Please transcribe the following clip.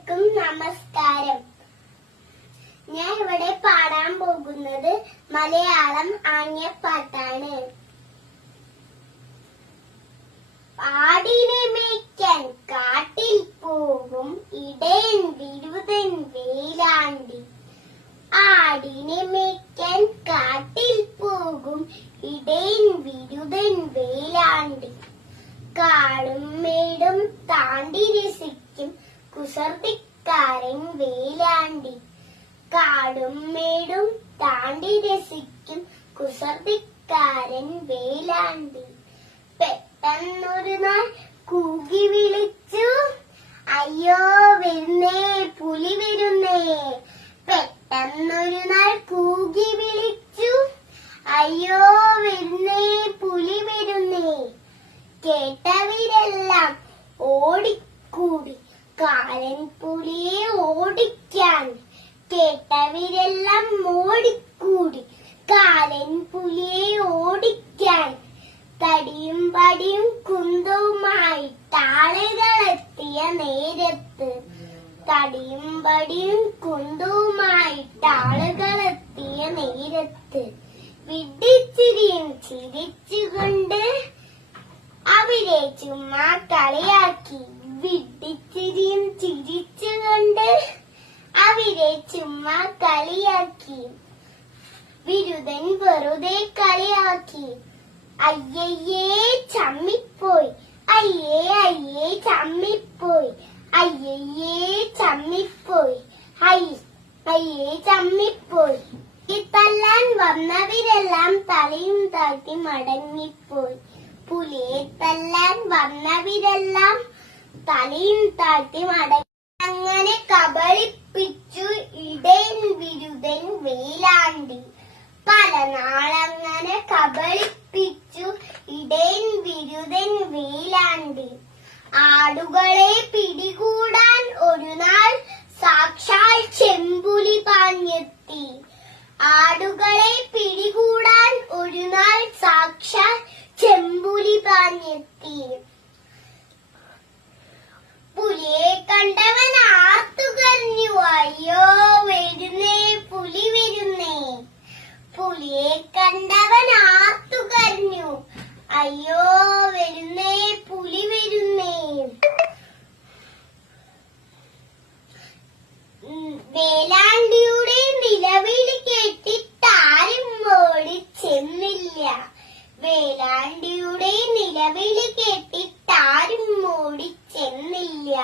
എല്ലാവർക്കും നമസ്കാരം. ഞാൻ ഇവിടെ പാടാൻ പോകുന്നത് മലയാളം ആംഗ്യപ്പാട്ടാണ്. ആടിനെ മേയ്ക്കാൻ കാട്ടിൽ പോകും ഇടയൻ വിരുതൻ വേലാണ്ടി. ആടിനെ മേയ്ക്കാൻ കാട്ടിൽ പോകും ഇടയൻ വിരുതൻ വേലാണ്ടി. കാടും മേടും താണ്ടി രസിക്കും കുസൃതിക്കാരൻ വേലാണ്ടി. കാടും മേടും താണ്ടി രസിക്കും കുസൃതിക്കാരൻ വേലാണ്ടി. പെട്ടെന്നൊരു നാൾ കൂകി വിളിച്ചു, അയ്യോ വരുന്നേ പുലി വരുന്നേ. പെട്ടെന്നൊരു നാൾ കൂകി വിളിച്ചു, അയ്യോ വരുന്നേ പുലി വരുന്നേ. കേട്ടവരെല്ലാം ഓടിക്കൂടി കാലൻ പുലിയെ ഓടിക്കാൻ. കേട്ടവരെല്ലാം ഓടിക്കൂടി കാലൻ പുലിയെ ഓടിക്കാൻ. തടിയും പടിയും കുന്തവുമായി താളുകളെത്തിയ നേരത്ത്, തടിയും പടിയും കുന്തവുമായി താളുകളെത്തിയ നേരത്ത്, വിഡ്ഢിച്ചിരിയും ചിരിച്ചുകൊണ്ട് അവരെ ചുമ്മാ കളിയാക്കി. വിഡ്ഢിച്ചിരിയും ചിരിച്ചുകൊണ്ട് അവരെ ചുമ്മാ കളിയാക്കി. വിരുതൻ വെറുതെ കളിയാക്കി. അയ്യയ്യേ ചമ്മിപ്പോയി, അയ്യേ അയ്യേ ചമ്മിപ്പോയി, അയ്യയ്യേ ചമ്മിപ്പോയി, അയ്യേ ചമ്മിപ്പോയി. തല്ലാൻ വന്നവരെല്ലാം തലയും താഴ്ത്തി മടങ്ങിപ്പോയി. പുലിയെ തല്ലാൻ വന്നവരെല്ലാം തലയും താഴ്ത്തി മടങ്ങി. അങ്ങനെ കബളിപ്പിച്ചു ഇടയൻ വിരുതൻ വേലാണ്ടി. പല നാളങ്ങനെ കബളിപ്പിച്ചു ഇടയൻ വിരുതൻ വേലാണ്ടി. ആടുകളെ പിടികൂടാൻ ഒരു നാൾ സാക്ഷാൽ ചെമ്പുലി പാഞ്ഞെത്തി. ആടുകളെ പിടികൂടാൻ ഒരു നാൾ സാക്ഷാൽ ചെമ്പുലി പാഞ്ഞെത്തി. പുലിയെ കണ്ടവൻ ആർത്തുകരഞ്ഞു, അയ്യോ വരുന്നേ പുലി വരുന്നേ. പുലിയെ കണ്ടവൻ ആർത്തുകരഞ്ഞു, അയ്യോ വരുന്നേ പുലി വരുന്നേ. വേലാണ്ടിയുടെ നിലവിളി കേട്ടിട്ടാരും ഓടിച്ചെന്നില്ല. വേലാണ്ടിയുടെ നിലവിളി കേട്ടിട്ടാരും ഓടിച്ചെന്നില്ല.